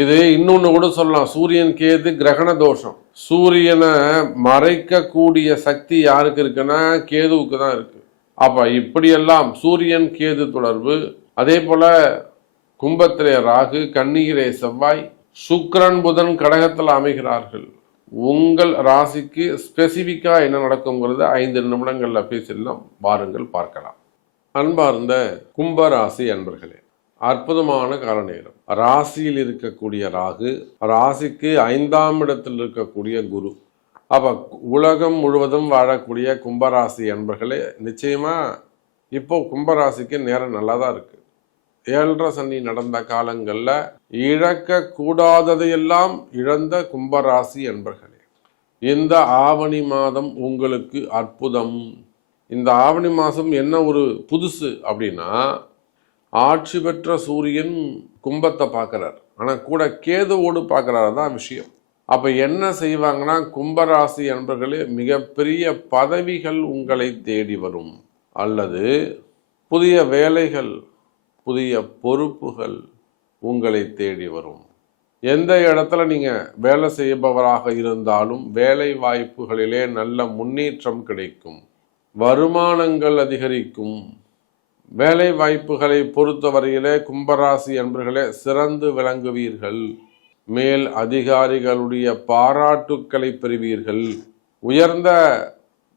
இது இன்னொன்று கூட சொல்லலாம். சூரியன் கேது கிரகண தோஷம். சூரியனை மறைக்கக்கூடிய சக்தி யாருக்கு இருக்குன்னா கேதுவுக்கு தான் இருக்கு. அப்ப இப்படியெல்லாம் சூரியன் கேது தொடர்பு அதே போல கும்பத்திலே ராகு கண்ணீரே செவ்வாய் சுக்ரன் புதன் கடகத்தில் அமைகிறார்கள். உங்கள் ராசிக்கு ஸ்பெசிஃபிக்காக என்ன நடக்குங்கிறது ஐந்து நிமிடங்களில் பேசிடலாம். வாருங்கள் பார்க்கலாம். அன்பார்ந்த கும்பராசி அன்பர்களே அற்புதமான கால நேரம் ராசியில் இருக்கக்கூடிய ராகு ராசிக்கு ஐந்தாம் இடத்தில் இருக்கக்கூடிய குரு. அப்ப உலகம் முழுவதும் வாழக்கூடிய கும்பராசி என்பர்களே நிச்சயமா இப்போ கும்பராசிக்கு நேரம் நல்லா தான் இருக்கு. ஏழரை சனி நடந்த காலங்கள்ல இழக்க கூடாததையெல்லாம் இழந்த கும்பராசி என்பர்களே இந்த ஆவணி மாதம் உங்களுக்கு அற்புதம். இந்த ஆவணி மாதம் என்ன ஒரு புதுசு அப்படின்னா ஆட்சி பெற்ற சூரியன் கும்பத்தை பார்க்குறார். ஆனால் கூட கேதுவோடு பார்க்குறாரு தான் விஷயம். அப்போ என்ன செய்வாங்கன்னா கும்பராசி என்பர்களே மிகப்பெரிய பதவிகள் உங்களை தேடி வரும். அல்லது புதிய வேலைகள் புதிய பொறுப்புகள் உங்களை தேடி வரும். எந்த இடத்துல நீங்கள் வேலை செய்பவராக இருந்தாலும் வேலை வாய்ப்புகளிலே நல்ல முன்னேற்றம் கிடைக்கும். வருமானங்கள் அதிகரிக்கும். வேலை வாய்ப்புகளை பொறுத்தவரையிலே கும்பராசி என்பர்களே சிறந்து விளங்குவீர்கள். மேல் அதிகாரிகளுடைய பாராட்டுக்களை பெறுவீர்கள். உயர்ந்த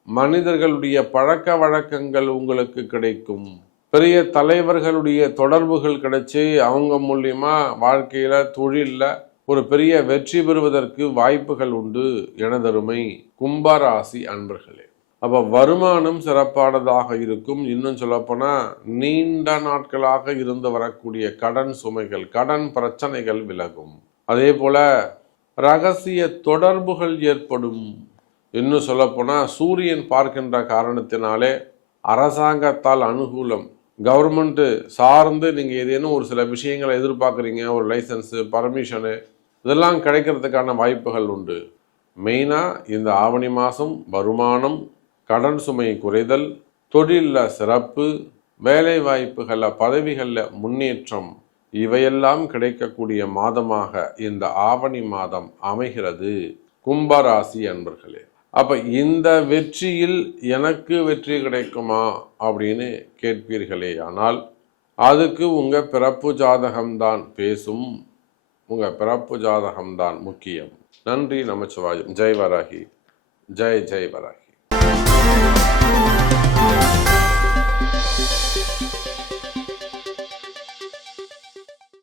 மனிதர்களுடைய பழக்க வழக்கங்கள் உங்களுக்கு கிடைக்கும். பெரிய தலைவர்களுடைய தொடர்புகள் கிடைச்சி அவங்க மூலியமா வாழ்க்கையில தொழிலில் ஒரு பெரிய வெற்றி பெறுவதற்கு வாய்ப்புகள் உண்டு எனதருமை கும்பராசி அன்பர்களே. அப்போ வருமானம் சிறப்பானதாக இருக்கும். இன்னும் சொல்லப்போனால் நீண்ட நாட்களாக இருந்து வரக்கூடிய கடன் சுமைகள் கடன் பிரச்சனைகள் விலகும். அதே போல் ரகசிய தொடர்புகள் ஏற்படும். இன்னும் சொல்லப்போனால் சூரியன் பார்க்கின்ற காரணத்தினாலே அரசாங்கத்தால் அனுகூலம். கவர்மெண்ட்டு சார்ந்து நீங்கள் ஏதேனும் ஒரு சில விஷயங்களை எதிர்பார்க்குறீங்க ஒரு லைசன்ஸு பர்மிஷனு இதெல்லாம் கிடைக்கிறதுக்கான வாய்ப்புகள் உண்டு. மெயினாக இந்த ஆவணி மாதம் வருமானம் கடன் சுமை குறைதல் தொழிலில் சிறப்பு வேலை வாய்ப்புகளில் பதவிகளில் முன்னேற்றம் இவையெல்லாம் கிடைக்கக்கூடிய மாதமாக இந்த ஆவணி மாதம் அமைகிறது. கும்பராசி அன்பர்களே அப்போ இந்த வெற்றியில் எனக்கு வெற்றி கிடைக்குமா அப்படின்னு கேட்பீர்களே ஆனால் அதுக்கு உங்கள் பிறப்பு ஜாதகம்தான் பேசும். உங்கள் பிறப்பு ஜாதகம்தான் முக்கியம். நன்றி நமச்சிவாயம். ஜெய் வராகி. ஜெய் ஜெய் வராகி.